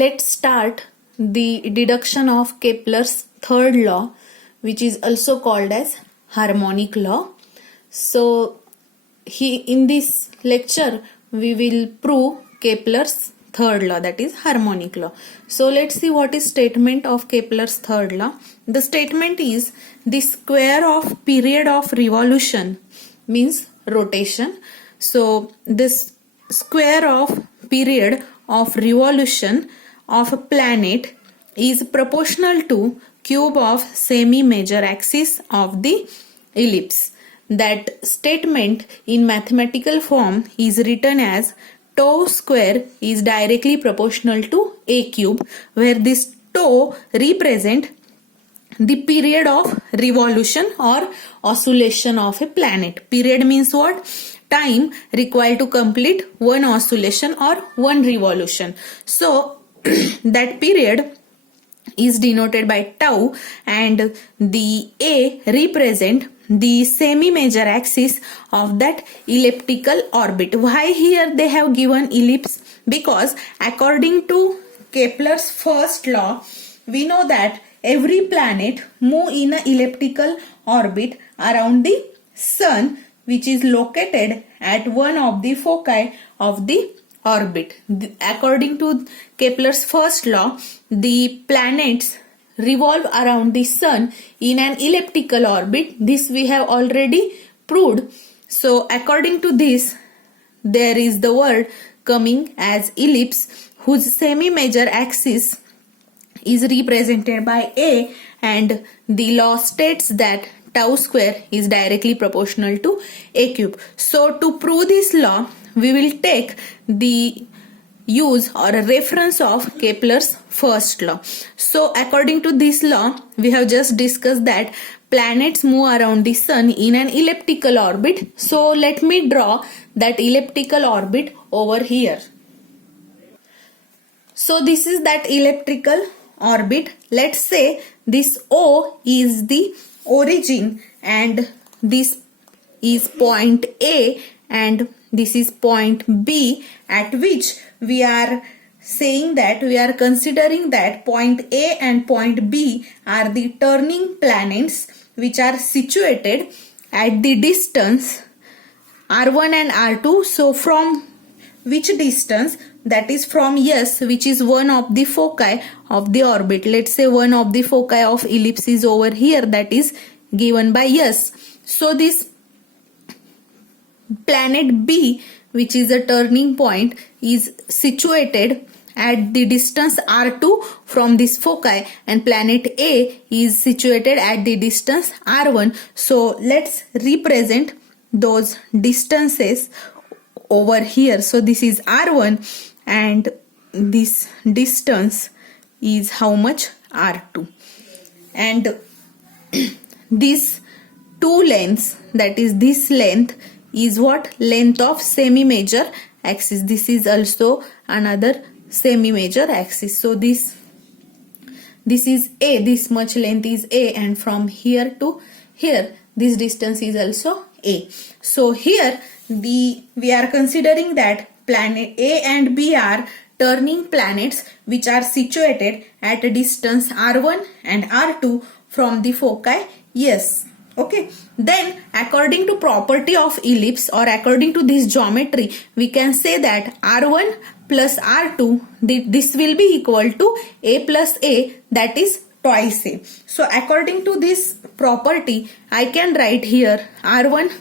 Let's start the deduction of Kepler's third law, which is also called as harmonic law. So in this lecture we will prove Kepler's third law, that is harmonic law. So let's see what is statement of Kepler's third law. The statement is the square of period of revolution means rotation. So this square of period of revolution of a planet is proportional to cube of semi-major axis of the ellipse. That statement in mathematical form is written as tau square is directly proportional to a cube, where this tau represent the period of revolution or oscillation of a planet. Period means what? Time required to complete one oscillation or one revolution. So that period is denoted by tau, and the A represent the semi-major axis of that elliptical orbit. Why here they have given ellipse? Because according to Kepler's first law, we know that every planet move in an elliptical orbit around the sun, which is located at one of the foci of the orbit. According to Kepler's first law, the planets revolve around the sun in an elliptical orbit. This we have already proved. So according to this, there is the word coming as ellipse, whose semi-major axis is represented by A, and the law states that tau square is directly proportional to a cube. So to prove this law, we will take the use or a reference of Kepler's first law. So according to this law, we have just discussed that planets move around the sun in an elliptical orbit. So let me draw that elliptical orbit over here. So this is that elliptical orbit. Let's say this O is the origin and this is point A and this is point B, at which we are saying that we are considering that point A and point B are the turning planets which are situated at the distance R1 and R2. So from which distance? That is from S, which is one of the foci of the orbit. Let's say one of the foci of ellipse is over here, that is given by S. So this planet B, which is a turning point, is situated at the distance R2 from this foci, and planet A is situated at the distance R1. So let's represent those distances over here. So this is R1 and this distance is how much? R2. And these two lengths, that is this length is what? Length of semi-major axis. This is also another semi-major axis. So this is A, this much length is A, and from here to here this distance is also A. So here we are considering that planet A and B are turning planets which are situated at a distance R1 and R2 from the foci S. Okay, then according to property of ellipse or according to this geometry, we can say that R1 plus R2, this will be equal to A plus A, that is twice A. So according to this property, I can write here R1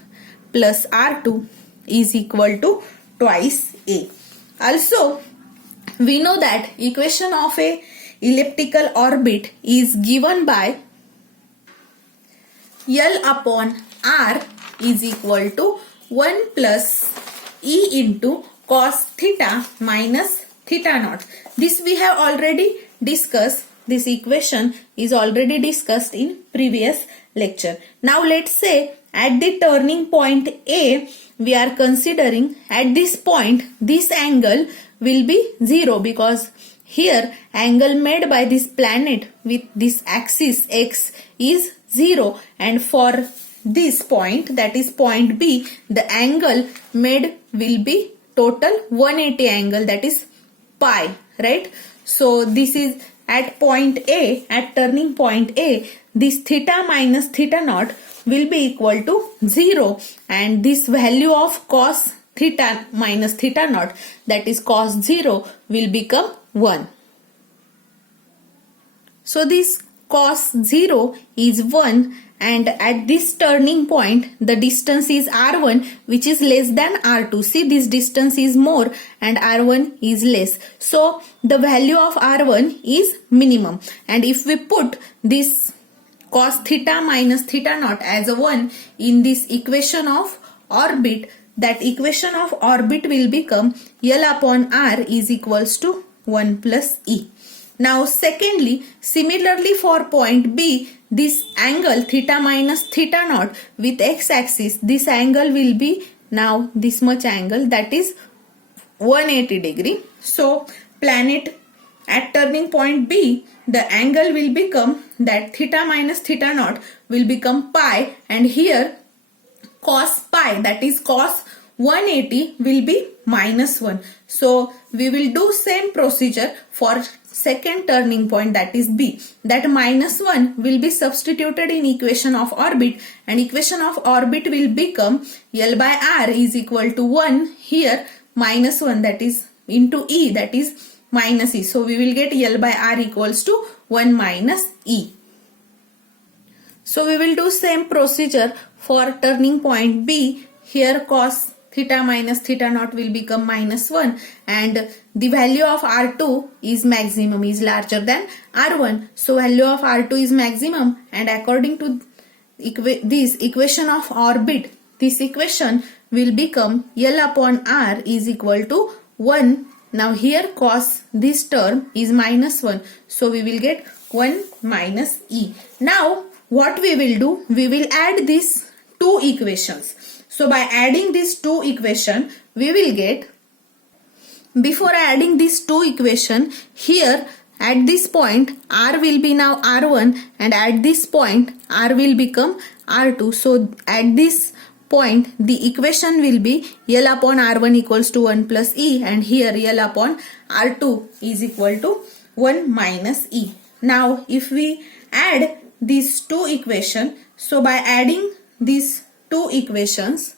plus R2 is equal to twice A. Also, we know that equation of a elliptical orbit is given by L upon R is equal to 1 plus E into cos theta minus theta naught. This we have already discussed. This equation is already discussed in previous lecture. Now let's say at the turning point A, we are considering at this point this angle will be 0, because here angle made by this planet with this axis X is 0, and for this point, that is point B, the angle made will be total 180 angle, that is pi, right? So this is at point A, at turning point A, this theta minus theta naught will be equal to 0, and this value of cos theta minus theta naught, that is cos 0, will become 1. So this cos 0 is 1, and at this turning point the distance is r1, which is less than r2. See, this distance is more and r1 is less. So the value of r1 is minimum, and if we put this cos theta minus theta naught as a 1 in this equation of orbit, that equation of orbit will become L upon r is equals to 1 plus e. Now secondly, similarly for point B, this angle theta minus theta naught with x-axis, this angle will be now this much angle, that is 180 degree. So planet at turning point B, the angle will become that theta minus theta naught will become pi, and here cos pi, that is cos 180, will be minus 1. So we will do same procedure for second turning point, that is B. That minus 1 will be substituted in equation of orbit, and equation of orbit will become L by R is equal to 1, here minus 1, that is into E, that is minus E. So we will get L by R equals to 1 minus E. So we will do same procedure for turning point B. Here cos theta minus theta naught will become minus 1, and the value of R2 is maximum, is larger than R1. So value of R2 is maximum, and according to this equation of orbit, this equation will become L upon R is equal to 1. Now here cos this term is minus 1. So we will get 1 minus E. Now what we will do? We will add these two equations. So by adding these two equations, we will get, before adding these two equations, here at this point R will be now R1, and at this point R will become R2. So at this point the equation will be L upon R1 equals to 1 plus E, and here L upon R2 is equal to 1 minus E. Now if we add these two equations, so by adding these two equations,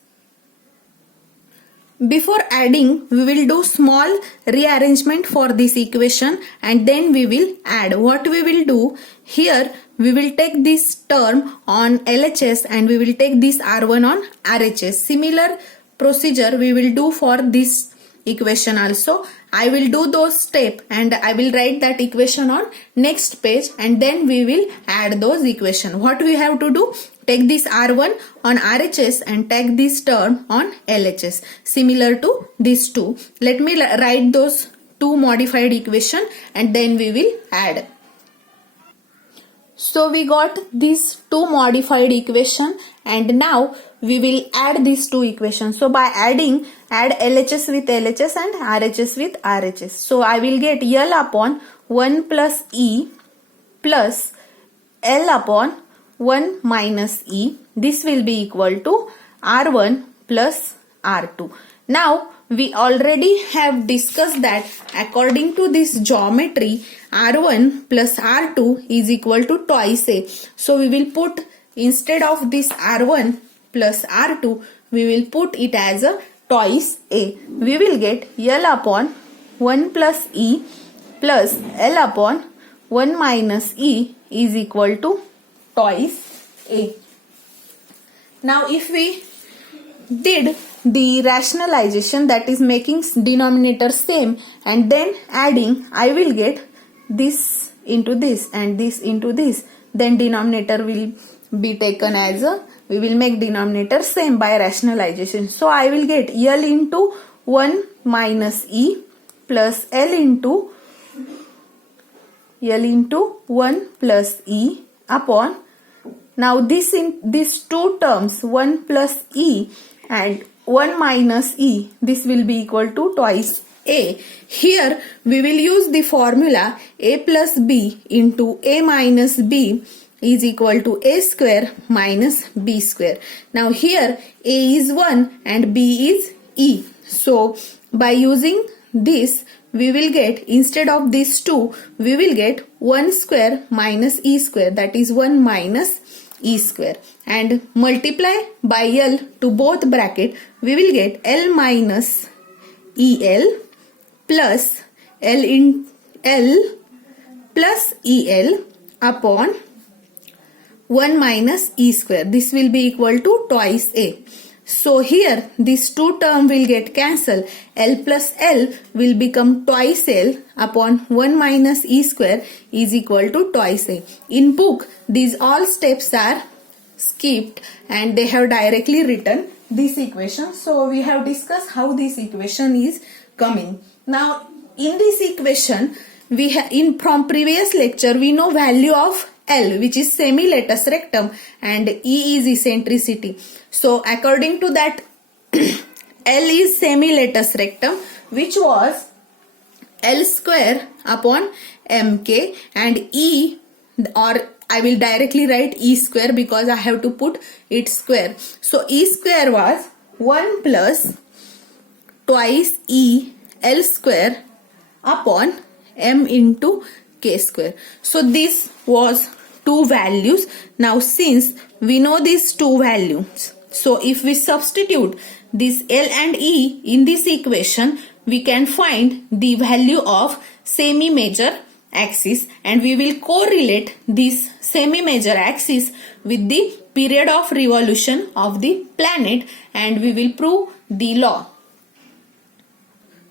before adding we will do small rearrangement for this equation, and then we will add. What we will do here, we will take this term on LHS and we will take this R1 on RHS. Similar procedure we will do for this equation also. I will do those steps and I will write that equation on next page, and then we will add those equations. What we have to do? Take this R1 on RHS and take this term on LHS, similar to these two. Let me write those two modified equation and then we will add. So we got these two modified equation, and now we will add these two equations. So by adding, add LHS with LHS and RHS with RHS. So I will get L upon 1 plus E plus L upon 1 minus E. This will be equal to R1 plus R2. Now we already have discussed that according to this geometry, R1 plus R2 is equal to twice A. So we will put, instead of this R1 plus R2, we will put it as a twice A. We will get L upon 1 plus E plus L upon 1 minus E is equal to twice A. Now if we did the rationalization, that is making denominator same and then adding, I will get this into this and this into this. Then denominator will be taken as a, we will make denominator same by rationalization. So I will get L into 1 minus E plus L into 1 plus E upon, now this in these two terms 1 plus E and 1 minus E, this will be equal to twice A. Here we will use the formula A plus B into A minus B is equal to A square minus B square. Now here A is 1 and B is E. So by using this we will get, instead of these 2, we will get 1 square minus e square, that is 1 minus e square, and multiply by L to both bracket, we will get L minus EL plus L in L plus EL upon 1 minus e square. This will be equal to twice a. So here this 2 term will get cancelled. L plus L will become twice L upon 1 minus e square is equal to twice a. In book, these all steps are skipped and they have directly written this equation. So we have discussed how this equation is coming. Now in this equation, we have from previous lecture we know value of L, which is semi-latus rectum, and E is eccentricity. So according to that, L is semi-latus rectum, which was L square upon mk, and E, or I will directly write E square because I have to put it square. So E square was 1 plus twice E L square upon m into k square. So this was 2 values. Now since we know these 2 values, so if we substitute this L and E in this equation, we can find the value of semi-major axis, and we will correlate this semi-major axis with the period of revolution of the planet, and we will prove the law.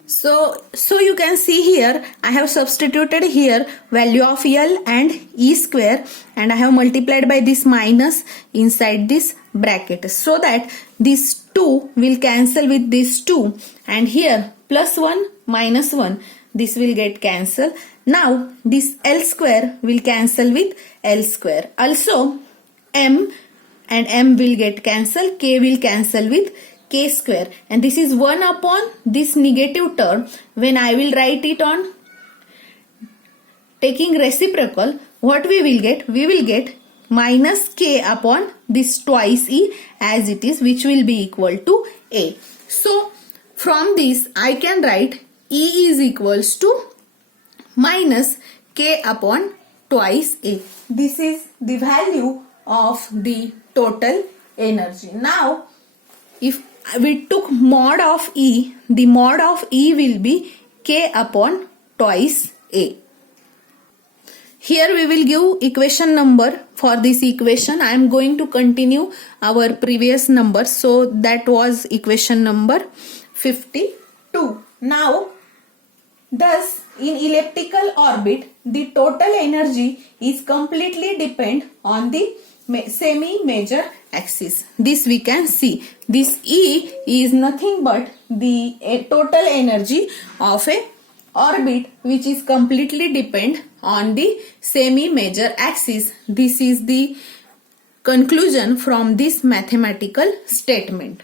So you can see here I have substituted here value of L and E square, and I have multiplied by this minus inside this bracket, so that this 2 will cancel with this 2, and here plus 1 minus 1, this will get cancelled. Now this L square will cancel with L square. Also m and m will get cancelled, k will cancel with k square, and this is 1 upon this negative term. When I will write it on taking reciprocal, what we will get? We will get minus k upon this twice e as it is, which will be equal to a. So from this I can write E is equals to minus k upon twice a. This is the value of the total energy. Now if we took mod of E, the mod of E will be k upon twice a. Here we will give equation number for this equation. I am going to continue our previous number. So that was equation number 52. Now thus in elliptical orbit, the total energy is completely depend on the semi-major axis. This we can see. This E is nothing but the total energy of a orbit which is completely depend on the semi-major axis. This is the conclusion from this mathematical statement.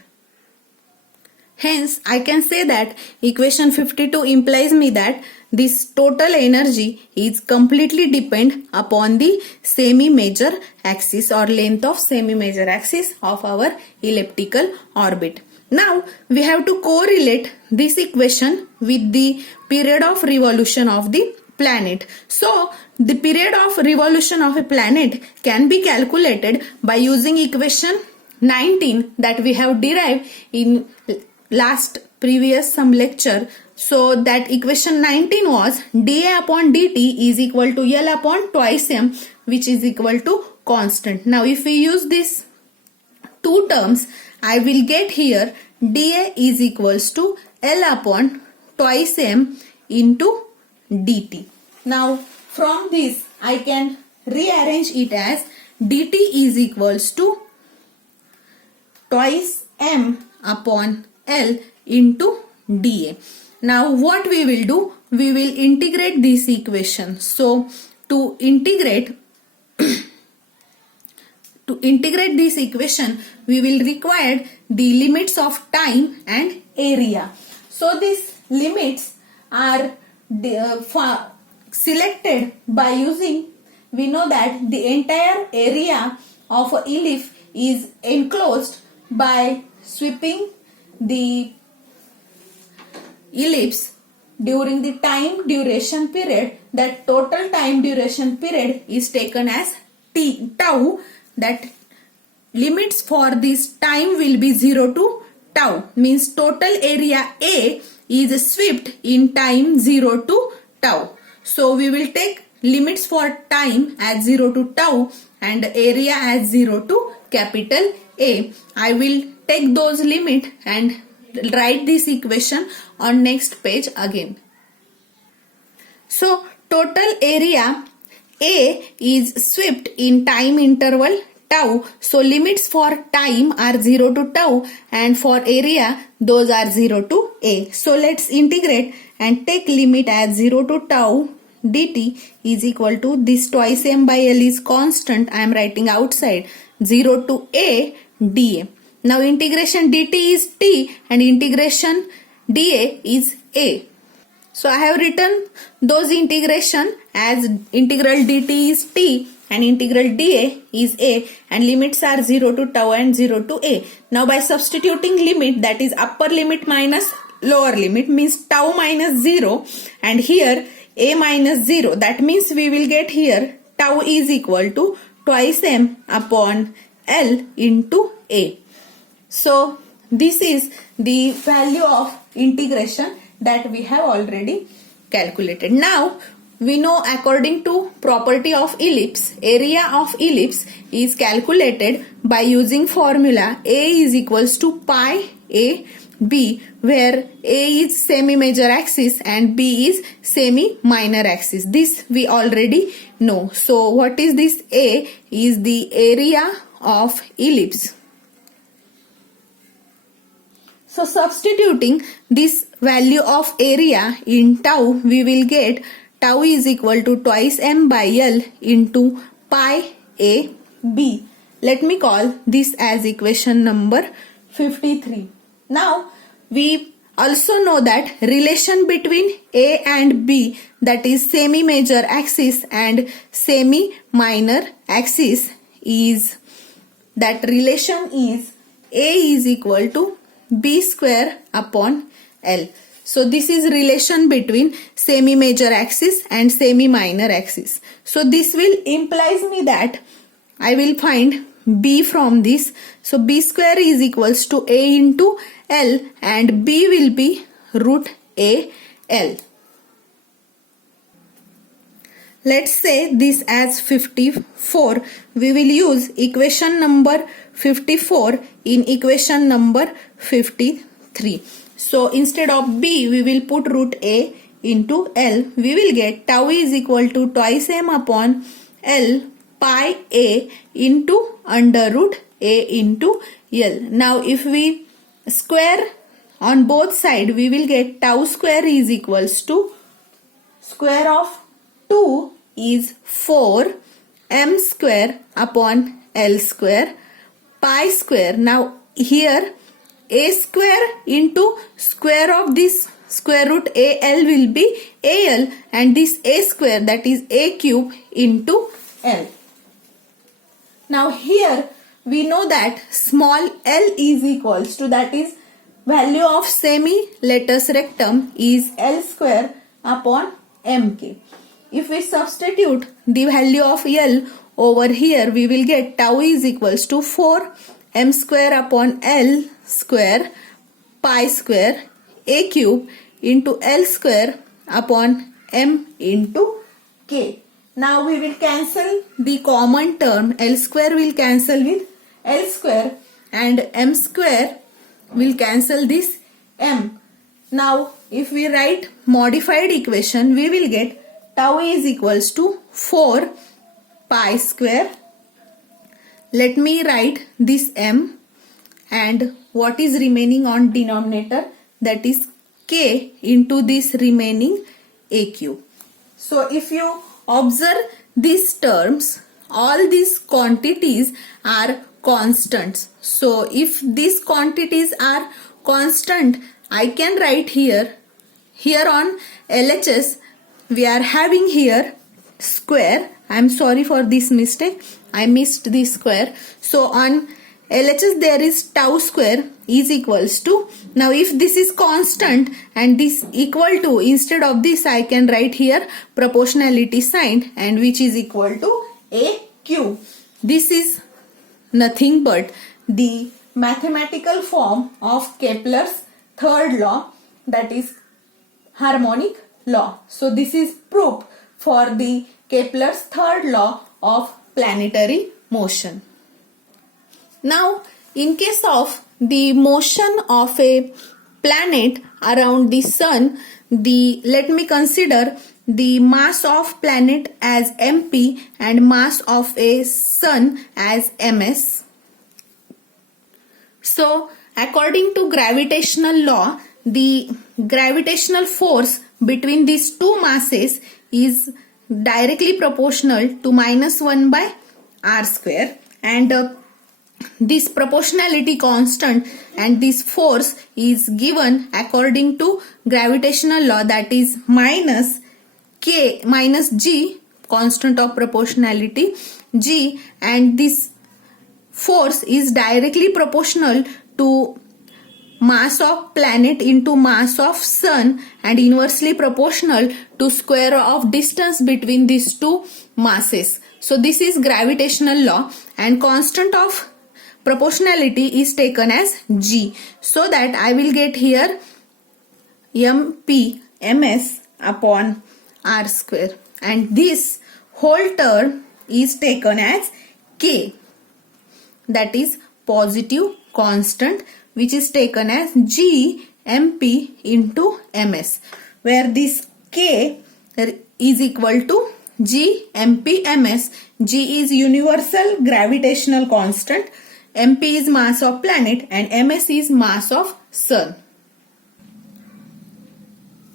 Hence, I can say that equation 52 implies me that this total energy is completely depend upon the semi-major axis or length of semi-major axis of our elliptical orbit. Now, we have to correlate this equation with the period of revolution of the planet. So, the period of revolution of a planet can be calculated by using equation 19 that we have derived in last previous some lecture. So that equation 19 was dA upon dt is equal to L upon twice m, which is equal to constant. Now if we use these 2 terms, I will get here dA is equals to L upon twice m into dt. Now from this I can rearrange it as dt is equals to twice m upon L into dA. Now what we will do? We will integrate this equation. So to integrate this equation, we will require the limits of time and area. So these limits are selected by using, we know that the entire area of a ellipse is enclosed by sweeping the ellipse during the time duration period, that total time duration period is taken as tau, that limits for this time will be 0 to tau, means total area A is swept in time 0 to tau. So we will take limits for time as 0 to tau and area as 0 to capital A. I will take those limit and write this equation on next page again. So total area A is swept in time interval tau. So limits for time are 0 to tau and for area those are 0 to A. So let's integrate and take limit as 0 to tau dt is equal to this twice m by L is constant. I am writing outside 0 to A dA. Now integration dt is t and integration dA is A. So I have written those integration as integral dt is t and integral dA is A and limits are 0 to tau and 0 to A. Now by substituting limit, that is upper limit minus lower limit, means tau minus 0 and here A minus 0, that means we will get here tau is equal to twice m upon L into A. So this is the value of integration that we have already calculated. Now we know according to property of ellipse, area of ellipse is calculated by using formula A is equals to pi A B, where A is semi-major axis and B is semi-minor axis. This we already know. So what is this? A is the area of ellipse. So substituting this value of area in tau, we will get tau is equal to twice m by L into pi A B. Let me call this as equation number 53. Now we also know that relation between A and B, that is semi-major axis and semi-minor axis, is that relation is A is equal to B square upon L. So this is relation between semi-major axis and semi-minor axis. So this will implies me that I will find B from this. So B square is equals to A into L and B will be root A L. Let's say this as 54. We will use equation number 54 in equation number 53. So instead of B, we will put root A into L. We will get tau is equal to twice m upon L pi A into under root A into L. Now if we square on both sides, we will get tau square is equals to square of 2 is 4 m square upon L square pi square. Now here A square into square of this square root AL will be AL and this A square, that is A cube into L. Now here we know that small l is equals to, that is value of semi-latus rectum is L square upon mk. If we substitute the value of L over here, we will get tau is equals to 4 m square upon L square pi square A cube into L square upon m into k. Now we will cancel the common term. L square will cancel with L square and m square will cancel this m. Now if we write modified equation, we will get tau is equals to 4 pi square. Let me write this m and what is remaining on denominator, that is k into this remaining A cube. So if you observe these terms, all these quantities are constants. So if these quantities are constant, I can write here on LHS we are having here square. I am sorry for this mistake, I missed this square. So on LHS there is tau square is equals to, now if this is constant and this equal to, instead of this I can write here proportionality sign, and which is equal to AQ. This is nothing but the mathematical form of Kepler's third law, that is harmonic law. So this is proof for the Kepler's third law of planetary motion. Now, in case of the motion of a planet around the sun, let me consider the mass of planet as mp and mass of a sun as ms. So, according to gravitational law, the gravitational force between these two masses is directly proportional to -1 by r square, and this proportionality constant and this force is given according to gravitational law, that is minus g, constant of proportionality, g, and this force is directly proportional to mass of planet into mass of sun and inversely proportional to square of distance between these two masses. So this is gravitational law, and constant of proportionality is taken as g, so that I will get here mp ms upon r square, and this whole term is taken as k, that is positive constant, which is taken as g mp into ms, where this k is equal to g mp ms. G is universal gravitational constant, mp is mass of planet, and ms is mass of sun.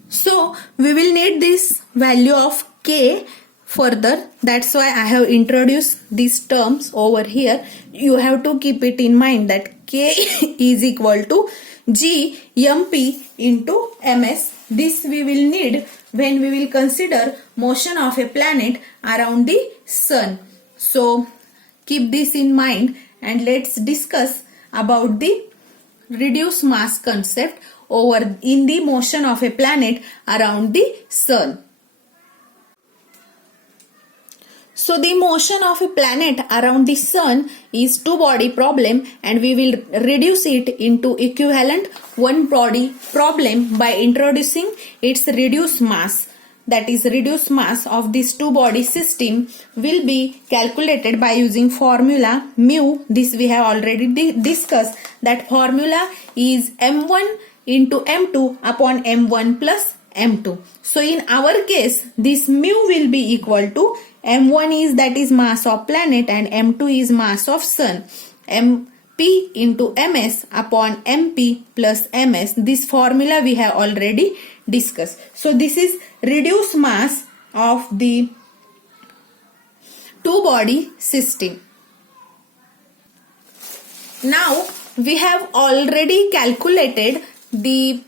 So we will need this value of k further. That's why I have introduced these terms over here. You have to keep it in mind that k is equal to g mp into ms. This we will need when we will consider motion of a planet around the sun. So keep this in mind, and let's discuss about the reduced mass concept over in the motion of a planet around the sun. So the motion of a planet around the sun is two-body problem, and we will reduce it into equivalent one-body problem by introducing its reduced mass. That is, reduced mass of this two-body system will be calculated by using formula mu. This we have already discussed. That formula is m1 into m2 upon m1 plus m2. So in our case, this mu will be equal to m1 is, that is mass of planet, and m2 is mass of sun. mp into ms upon mp plus ms. This formula we have already discussed. So this is reduced mass of the two-body system. Now we have already calculated the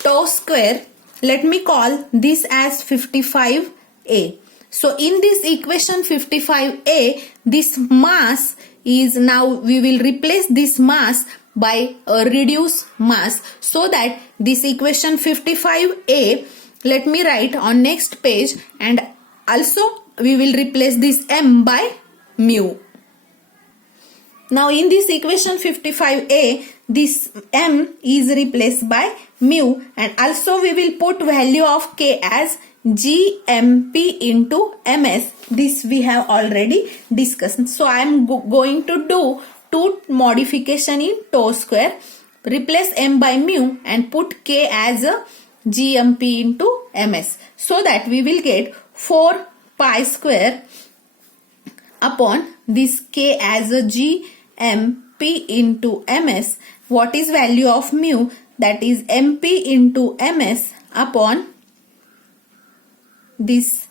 tau square. Let me call this as 55a. So in this equation 55a, this mass is, now we will replace this mass by a reduced mass, so that this equation 55a, let me write on next page, and also we will replace this m by mu. Now in this equation 55a, this m is replaced by mu, and also we will put value of k as gmp into ms. This we have already discussed. So I am going to do two modification in tau square. Replace m by mu and put k as a gmp into ms, so that we will get 4 pi square upon this k as a gmp into ms. What is value of mu? That is mp into ms upon this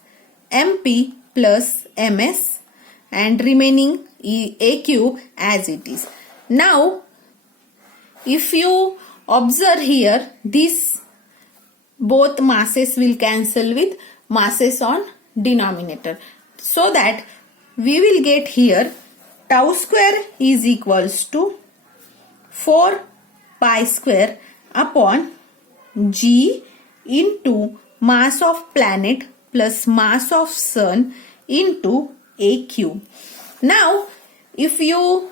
mp plus ms, and remaining aq as it is. Now if you observe here, this both masses will cancel with masses on denominator, so that we will get here tau square is equals to 4 pi square upon g into mass of planet plus mass of sun into a cube. Now, if you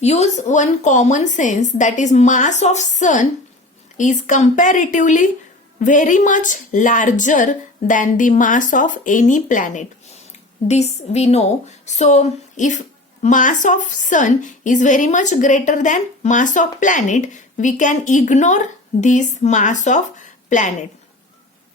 use one common sense, that is mass of sun is comparatively very much larger than the mass of any planet. This we know. So if mass of sun is very much greater than mass of planet, we can ignore this mass of planet.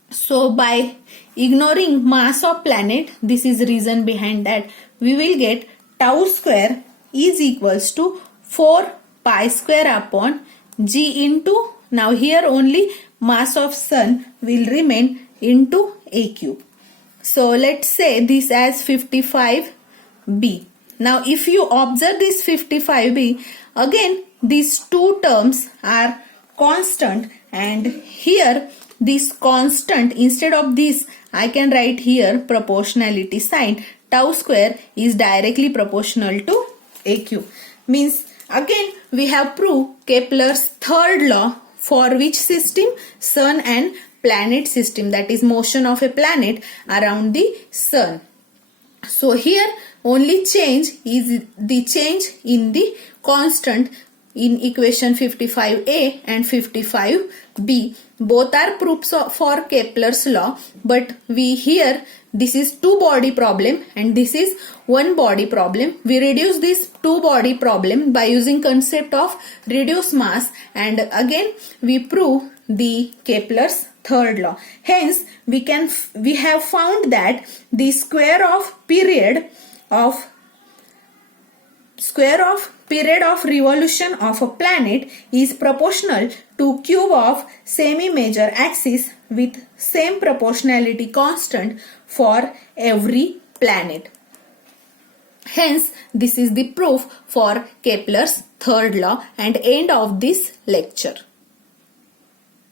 So by ignoring mass of planet, this is the reason behind that, we will get tau square is equals to 4 pi square upon g into, now here only mass of sun will remain, into a cube. So let's say this as 55b. Now if you observe this 55b, again these two terms are constant, and here this constant, instead of this I can write here proportionality sign. Tau square is directly proportional to a cube. Means again we have proved Kepler's third law for which system? Sun and planet system, that is motion of a planet around the sun. So here only change is the change in the constant in equation 55a and 55b. Both are proofs for Kepler's law, but we here, this is two body problem and this is one body problem. We reduce this two body problem by using concept of reduced mass, and again we prove the Kepler's third law. Hence we have found that the square of period of revolution of a planet is proportional to cube of semi-major axis with same proportionality constant for every planet. Hence this is the proof for Kepler's third law, and end of this lecture.